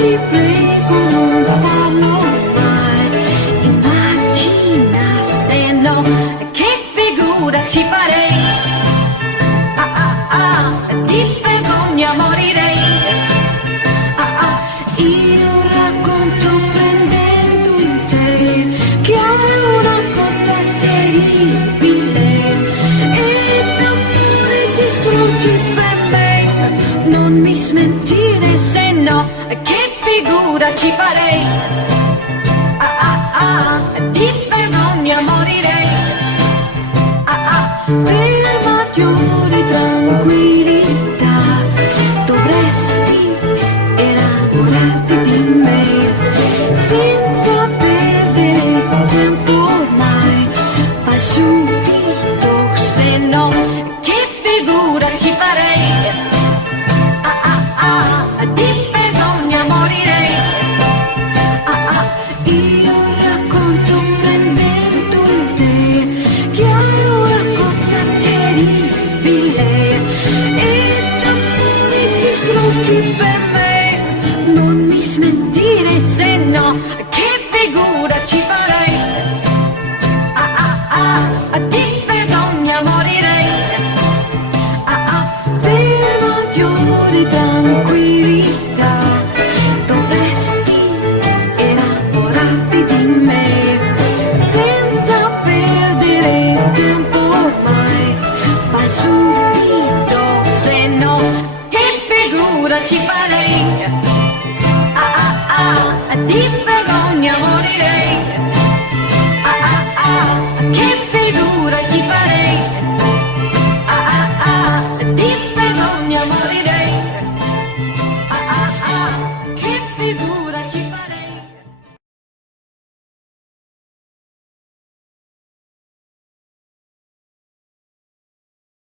ti prego non farlo mai. Immagina se no, che figura ci farei. Ah ah ah, di vergogna morirei. Ah ah, io racconto prendendo in te che hai una cotta terribile e t'amore distruggi per me. Non mi smentire se no, che figura ci farei. Ah ah ah, di vergogna morirei. Ah ah, per maggiori tranquillità dovresti innamorarti di me, senza perdere tempo ormai. Fai subito se no, che figura ci farei. Ah ah ah, di vergogna morirei. Ah ah, io racconto prendendo in te che hai una cotta terribile e t'amore distruggi per me. Non mi smentire se no, che figura ci farei. Ah ah ah, di vergogna morirei. Ah ah, per maggiori tranquillità dovresti innamorarti di me, senza perdere tempo ormai. Fai subito se no, che figura ci farei. Ah ah ah, di vergogna morirei. Ah ah ah, che figura ci farei.